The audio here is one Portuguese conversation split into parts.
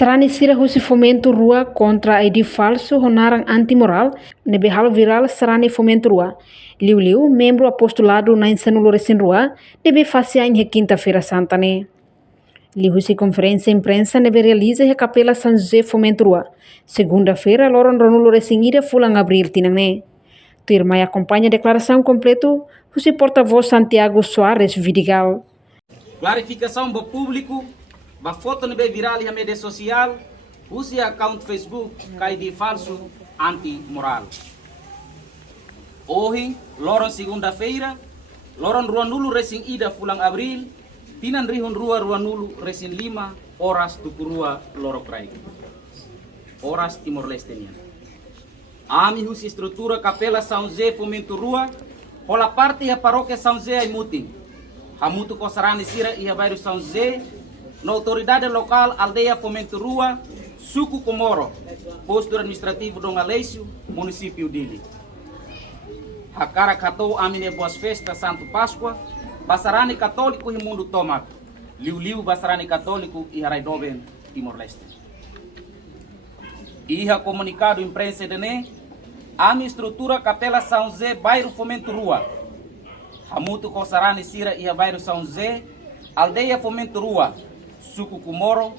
Serani sira husi fomento rua contra edi falso honarang anti-moral, nebe halo viral serani fomento rua. Liu membro apostolado na insanulo resin rua, nebe facia em quinta-feira santa ne. Liu husi conferência imprensa nebe realiza a capela São José fomento rua. Segunda-feira, loron ronulo resin ida fulang abril tinang ne. Tu irmã acompanha a declaração completo, husi porta-voz Santiago Soares Vidigal. Clarificação do público, a foto não vai viral na mídia social, use account Facebook, cai de falso, anti-moral. Hoje, loron segunda-feira, loron rua nulo resin ida fulang abril, tinan rihun rua nulo resin 5 horas tukurua loro krai. Horas Timor-Leste niya. Ami husi estrutura Capela São José fomento rua, hola parte a paróquia São José ai muting. Hamutu kosarani sira ia bairro São José, na autoridade local aldeia fomento rua, suku Komoro, posto administrativo Dom Aleixo, município Dili. Hakara katou amine boas festas Santo Páscoa, basarani católico e mundo tomat. Liu basarani católico e Haraidoben Timor-Leste. Iha comunicado imprensa dene, ami estrutura Capela São José bairro fomento rua. Hamutu kosarani sira iha bairro São José, aldeia fomento rua, suku Komoro,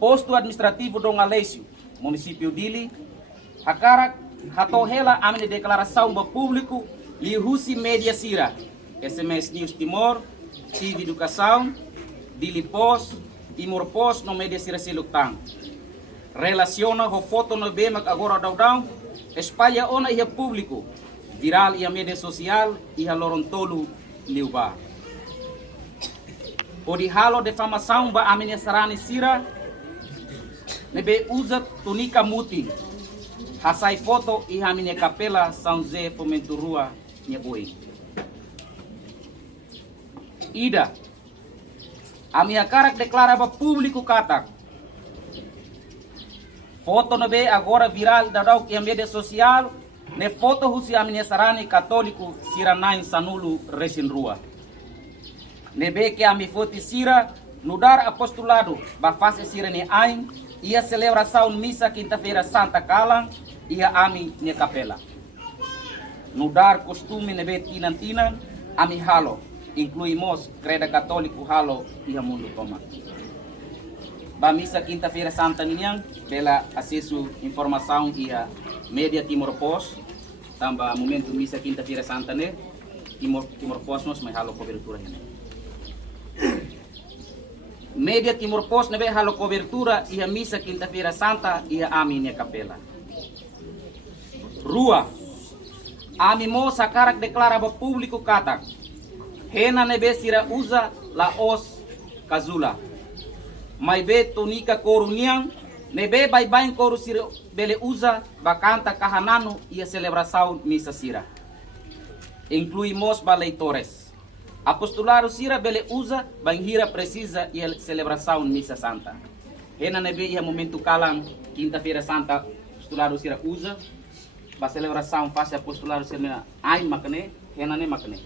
posto administrativo Dom Aleixo, município Dili. Hakara hatohela amine declaração do público lihusi media sira, SMS News Timor, TV Educação, Dili Post, Timor Post no media sira silutang. Relaciona o foto no bemak agora daudão, espalha ona ia público, viral ia mídia social ia lorontolo liuba. O de halo defamação ba amine sarani sira, nebe usa tunica muti, hasai foto ia amine Capela São José fomento rua nyeboi. Ida, a minha cara declara ba público katak. Foto nebe agora viral da dau que a mídia social, ne foto husi amine sarani católico siranain sanulu resin rua. Nebe que a mi foti sira nudar apostolado ba fase sirane ain ia celebração missa quinta-feira santa kalang ia ami ne Capela. Nudar costume nebe tinan ami halo, incluímos creda católico halo ia mundo toma. Ba missa quinta-feira santa niang pela acesso informação ia media Timor Post tamba momento missa quinta-feira santa ne Timor Post nos mai halo cobertura ini. Media Timor Post nebe halo cobertura ia missa quinta-feira santa ia ami ne Capela. Rua ami mo sakarak deklara ba público katak. Hena nebe sira usa la os kazula. Mai be tunica coruniang nebe bain koru sira bele usa bakanta kahanano ia celebração missa sira. Incluímos ba leitores. Apostolado sira bele usa banhira precisa ia celebração missa santa. Hena nebe ia momento kalang quinta-feira santa apostolado sira usa ba celebração fase apostolado sira ai makne hena ne makne.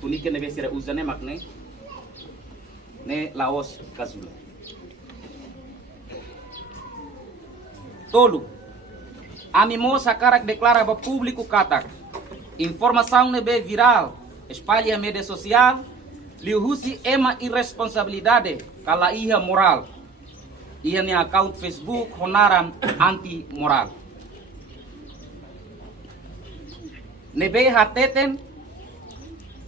Tunica nebe sira usa ne makne. Ne laos kazula. Tolu. Ami mo sakarak deklara ba público katak. Informação nebe viral, espalha mídia social, liuhusi ema irresponsabilidade kala iha moral. Iha ne account Facebook honaran anti-moral. Nebe hateten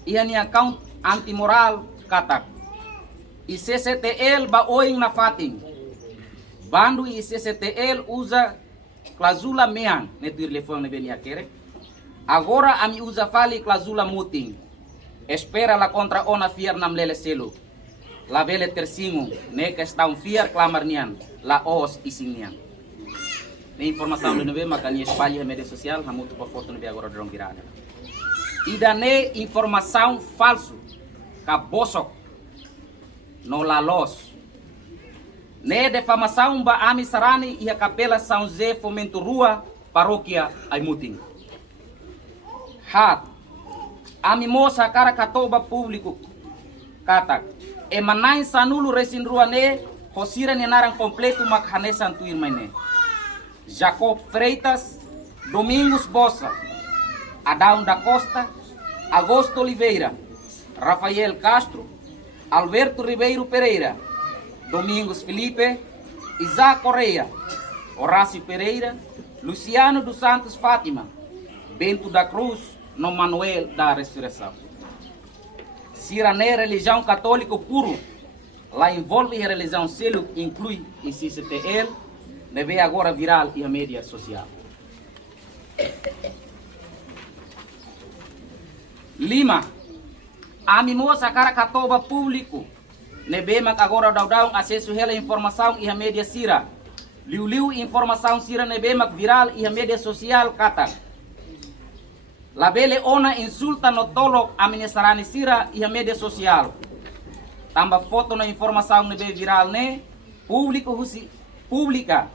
iha ne account anti-moral katak. ICCTL ba oing na fating. Bandu ICCTL usa clausula meang netir telefone ne beni akere. Agora ami usa fali clausula muting. Espera la contra ona fiar nam lele selo. La bele tersingo ne que está fiar clamar nian la os isingnian. Ne informação ne be makani espalha media social hamutu pa foto ne be agora drong virada. Ida ne informação falso ka bosok no lalos. Ne defamação ba ami sarani ia Capela São José fomento rua paróquia Aimuting. Hat ami mosa cara katoba público katak. E manai sanulu resin ruane Rosira nenarang completo makhanesan tuir maine. Jacob Freitas, Domingos Bossa, Adão da Costa, Agosto Oliveira, Rafael Castro, Alberto Ribeiro Pereira, Domingos Felipe, Isaac Correia, Horácio Pereira, Luciano dos Santos Fátima, Bento da Cruz, no Manuel da Ressurreição. Sirané religião católica puro, lá envolve a religião selo, inclui e CCTL, deve agora viral e a mídia social. Lima, a mimosa cara catoba público, nebe agora dá acesso à informação e a mídia sira. Liu informação sira nebe viral e a mídia social kata. Labele ona insulta no tolo a ministrani sira e a mídia social. Tamba foto na informação nebe viral ne, pública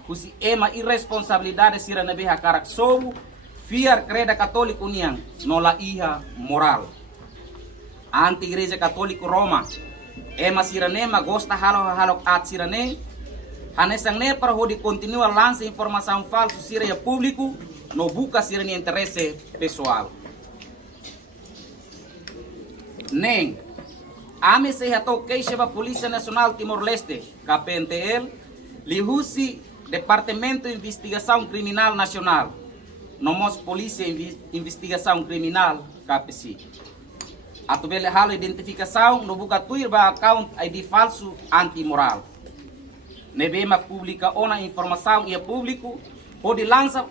husi ema irresponsabilidade sira nebe hakarak sobu, fiar creda católico niang nola iha moral. Anti igreja católico Roma, ema sira ne magosta halok at sira ne, hanesang ne para hodi continua lança informação falsa sira ya público, no buka sira ni interesse pessoal. Nem, ame se hatou queixa ba Polícia Nacional Timor-Leste, KPNTL, lihusi Departamento de Investigação Criminal Nacional, nomos Polícia Investigação Criminal, KPC. Atubele halo identificação no buka tuir ba account ID falso antimoral. Nebema publica ona informação e público, pode lança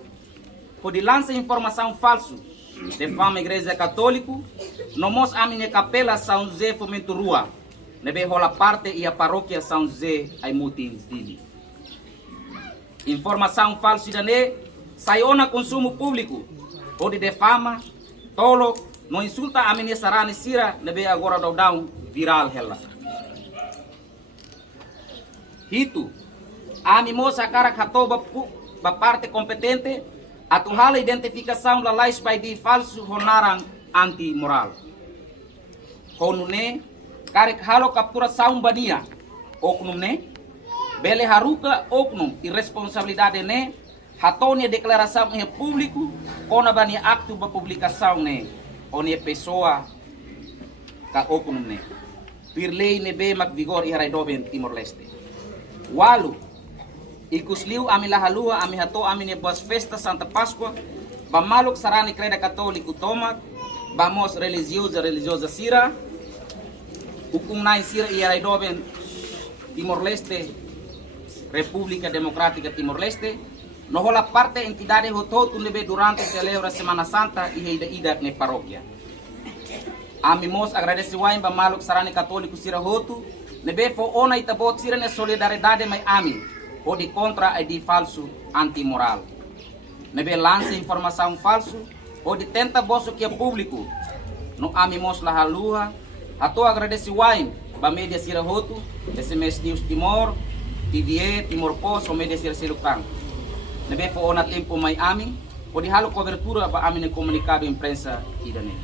informação falso de fama igreja católico, nomos a minha capela São José Fomento Rua, nebe rola parte e a paróquia São José ai mutins dili. Informação falsa dane sai ona consumo público, pode de fama, tolo, no insulta a minha sarani sira, nebe agora down viral hela. Hito, a mimosa cara catoba ba parte competente, atuhala identificação da lais by di falso honarang anti-moral. Honune, karek halo capturação bania, oknum ne, bele haruka oknum, irresponsabilidade ne, hatonia declaração em público, kona bania acto ba publicação ne, onie pessoa ka oknum ne. Pirlei nebe mak vigor i haraidoben Timor-Leste. Walu, ikusliu ami lahalua ami hato ami ne bos festa Santa Pascua, bamaluk sarani creda católico tomat, bamos religiosa sira, hukum nai sira i haraidoben Timor-Leste, República Democrática Timor-Leste, no hola parte entidade hototu nebe durante celebra Semana Santa e ida ne paróquia. Ami mos agradece wain bamaluk sarani católico sira hotu, nebe fo ona itabot sira ne solidariedade mai ami, ou de contra a de falso antimoral. Nebe lança informação falso, ou de tenta bosso que é público. No amimos la halua, ato agradece wain ba media sira hotu, SMS News Timor, TVE, Timor Post, o media sira silukang. Nebe fo ona tempo mai ami, ou de halo cobertura ba ami ne comunicado imprensa idane.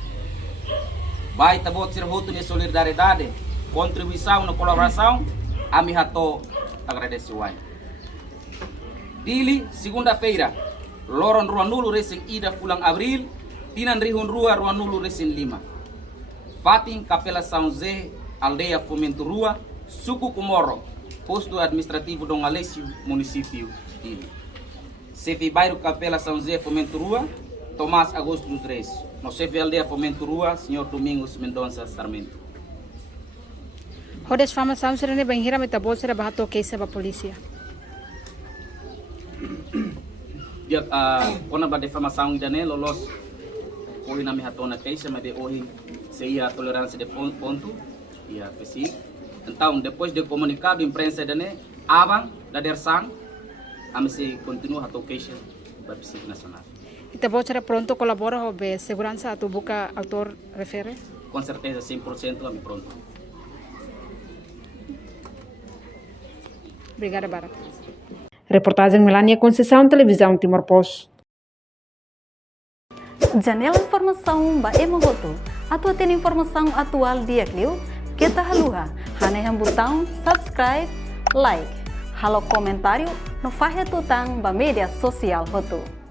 Vai tabot sira hotu ne solidariedade, contribuição na colaboração, ami hato agradece wain. Dili, segunda-feira, loron ruanulo racing ida fulang abril, tinan rihun rua ruanulo racing 5. Fatin Capela São José, aldeia Fomento Rua, Suku Kumoro, posto administrativo Dom Alessio, município Dili. Chefe bairro Capela São José Fomento Rua, Tomás Agosto dos Reis. No chefe aldeia Fomento Rua, Senhor Domingos Mendonça Sarmento. Hodes fama São Serene Banhira metabol sera bahato keisa ba polícia. Dia kona ba defamação idane lolos ohi na mihatona keisa mas de ohi seia tolerância de ponto ia pesi. Então depois de comunicado imprensa idane abang da dersang amse continua hato keisa ba pesi nacional. Itabol sera pronto colabora hobe segurança atu buka autor refere? Com certeza 100% ami pronto. Obrigada, Bara. Reportagem Melania Conceição, Televisão Timor Post. Janela informação ba emogoto. Atua tem informação atual dia Clio. Kita haluha. Hanai botão subscribe, like. halo comentário no Farre Tutang ba mídia social Hotu.